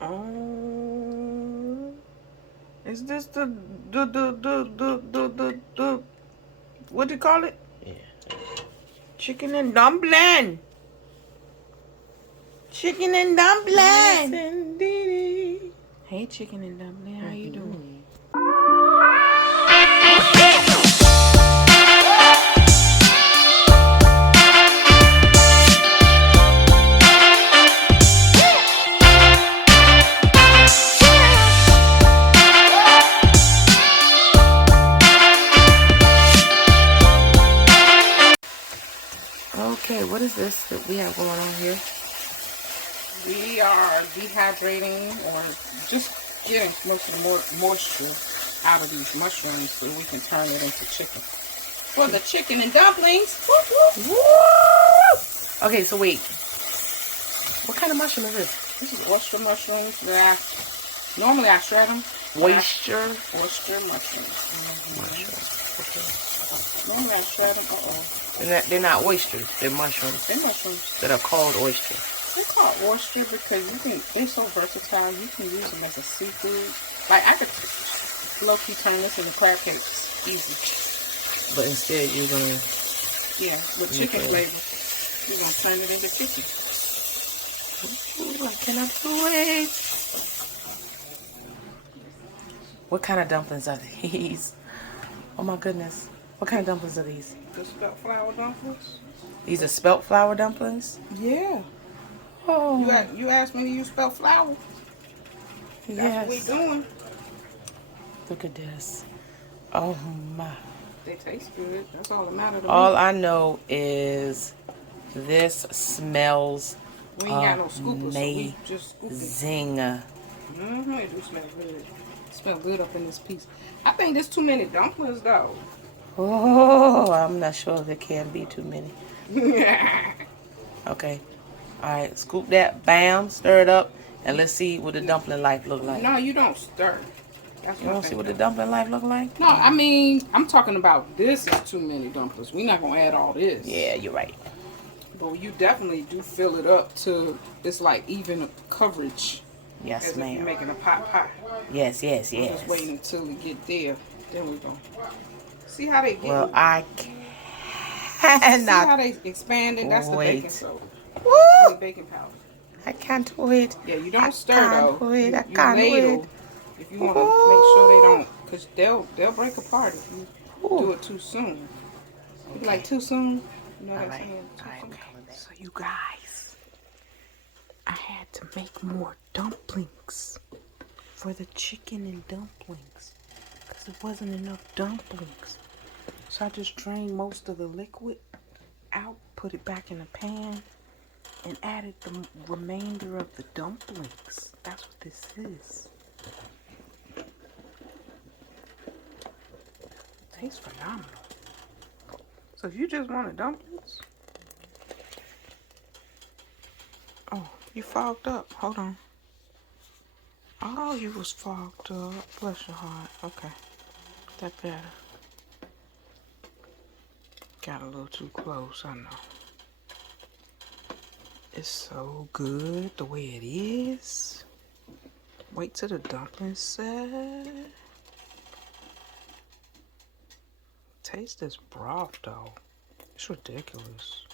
Oh, is this the what do you call it? Yeah. Chicken and dumpling. Chicken and dumpling. Yes, indeed. Hey, chicken and dumpling, how you doing? Okay, what is this that we have going on here? We are dehydrating or just getting most of the moisture out of these mushrooms so we can turn it into chicken. For the chicken and dumplings. Woo, woo. Woo! Okay, so wait. What kind of mushroom is this? This is oyster mushrooms. Normally I shred them. Oyster? Oyster mushrooms. Mushrooms. Okay. Normally I shred them. They're not oysters. They're mushrooms. They're mushrooms. That are called oyster. They're called oyster because they're so versatile. You can use them as a seafood. Like I could low-key turn this into crab cakes. Easy. But instead you're gonna... Yeah, with chicken flavor. You're gonna turn it into chicken. Ooh, I cannot wait. What kind of dumplings are these? Oh my goodness. What kind of dumplings are these? The spelt flour dumplings. These are spelt flour dumplings? Yeah. Oh. You asked me to use spelt flour. Yes. That's what we're doing. Look at this. Oh my. They taste good. That's all that matters to me. All I know is this smells we ain't got no scoopers, so we just scoop it. amazing. It do smell good. It smell good up in this piece. I think there's too many dumplings though. Oh, I'm not sure if there can be too many. Okay. Alright, scoop that, bam, stir it up, and let's see what the dumpling life look like. No, you don't stir. That's You don't see what the dumpling life look like? No, I mean, I'm talking about this is too many dumplings. We're not going to add all this. Yeah, you're right. But you definitely do fill it up to, it's like even coverage. Yes, as if you're ma'am. making a pot pie. Yes, yes, I'm yes. just waiting until we get there. Then we go. See how they get? Well, I cannot. See how they expanded? That's the baking soda. Woo! The baking powder. I can't wait. Yeah, you don't stir though. Wait. I You can't ladle wait. if you want to make sure they don't, because they'll break apart if you do it too soon. Okay. Like too soon? You know what I'm saying? Okay. So you guys, I had to make more dumplings for the chicken and dumplings because there wasn't enough dumplings. So I just drained most of the liquid out, put it back in the pan, and added the remainder of the dumplings. That's what this is. Tastes phenomenal. So if you just wanted dumplings, oh, you fogged up. Hold on. Oh, you was fogged up. Bless your heart. Okay, that better. Got a little too close, I know. It's so good the way it is. Wait till the dumplings set. Taste this broth though. It's ridiculous.